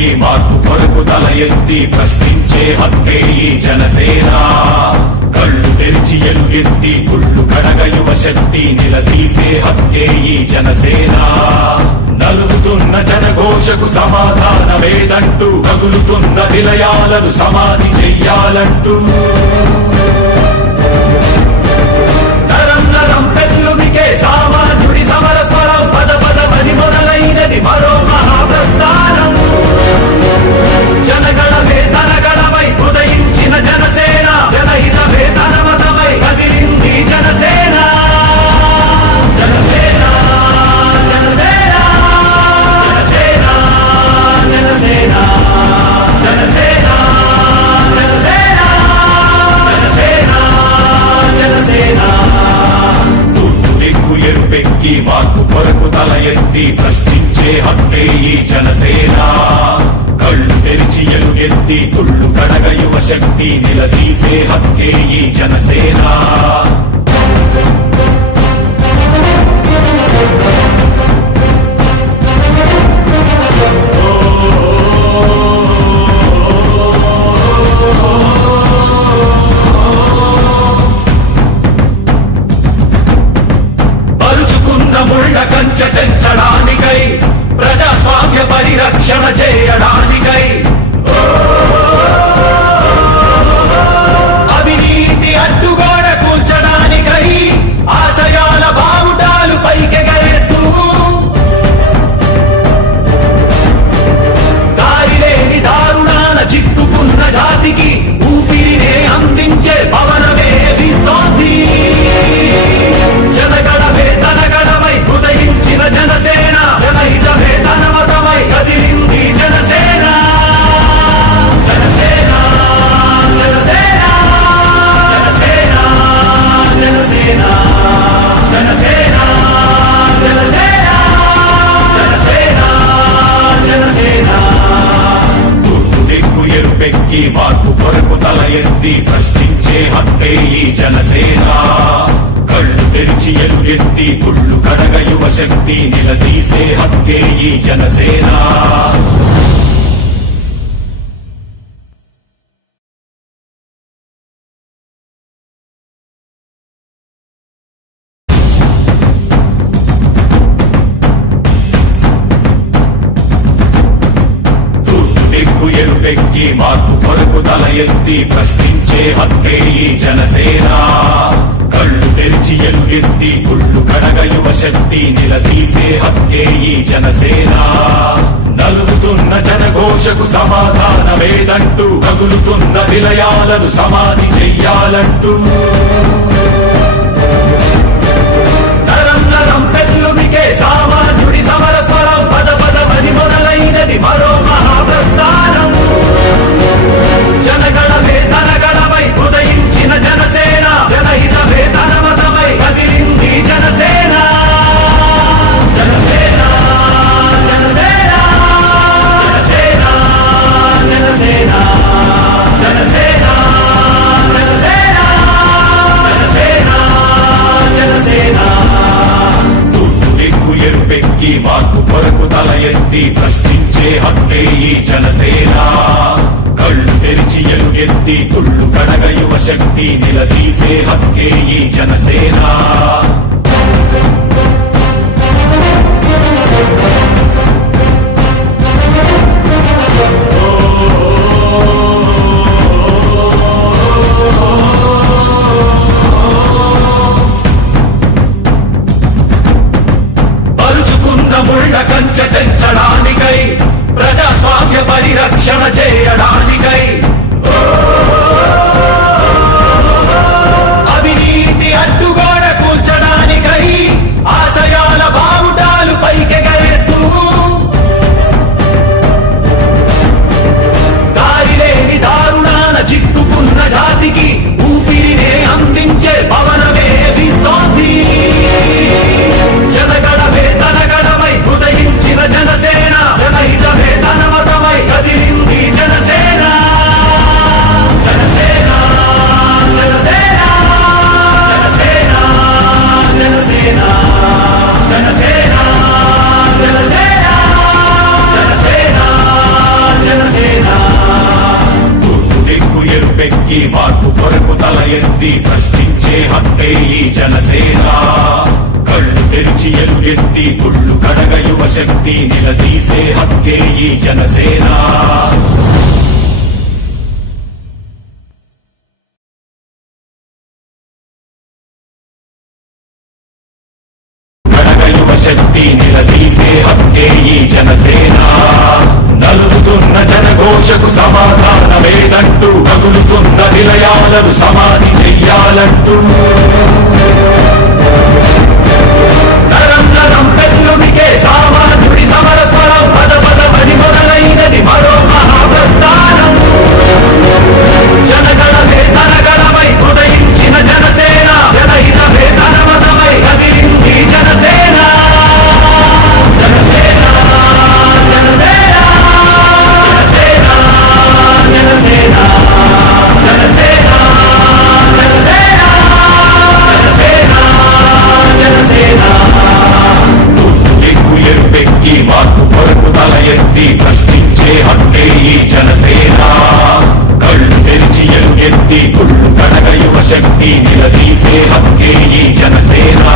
ఎరుపెక్కి మార్పు కొరకు తల ఎత్తి ప్రశ్నించే హక్కే ఈ జనసేన. కళ్ళు తెరిచి ఎలుగెత్తి గుళ్ళు కడగ యువ శక్తి నిలదీసే హక్కే ఈ జనసేన. నలుగుతున్న జనఘోషకు సమాధానమేదంటూ తగులుతున్న నిలయాలను సమాధి చెయ్యాలంటూ. ఎత్తి ప్రశ్నించే హక్కే ఈ జనసేన. కళ్ళు తెరిచి ఎలుగెత్తి కుళ్ళు కడగ యువ శక్తి నిలదీసే హక్కే ఈ జనసేన. ఎత్తి ప్రశ్నించే హక్కే ఈ జనసేన. కళ్ళు తెరిచి ఎలుగెత్తి కుళ్ళు కడగ యువ శక్తి నిలదీసే హక్కే ఈ జనసేన. తల ఎత్తి ప్రశ్నించే హక్కే ఈ జనసేన. కళ్ళు తెరిచి ఎలుగెత్తి గుళ్ళు కడగ యువ శక్తి నిలదీసే హక్కే ఈ జనసేన. నలుగుతున్న జనఘోషకు సమాధానమేదంటూ కగులుతున్న నిలయాలను సమాధి చెయ్యాలంటూ. నరం సామాన్యుడి సమర స్వరం పద పదమని మొదలైనది మరో మార్పు తల ఎత్తి ప్రశ్నించే హక్కే ఈ జనసేన. కళ్ళు తెరిచి ఎలుగెత్తి కుళ్ళు కడగ యువ శక్తి నిలదీసే హక్కే ఈ జనసేనా. ఎలుగెత్తి గుళ్ళు కడగ యువ శక్తి నిలదీసే హక్కే ఈ జనసేన. శక్తి నిలదీసే హక్కే ఈ జనసేన. నలుగుతున్న జనఘోషకు సమాధానమేదంటూ నగులుతున్న నిలయాలను సమాధి చెయ్యాలంటూ. ఈ మార్పు కొరకు తల ఎత్తి ప్రశ్నించే హక్కే ఈ జనసేన. కళ్ళు తెరిచి ఎలుగెత్తి కుళ్ళు కడగ యువ శక్తి నిలదీసే హక్కే ఈ జనసేన.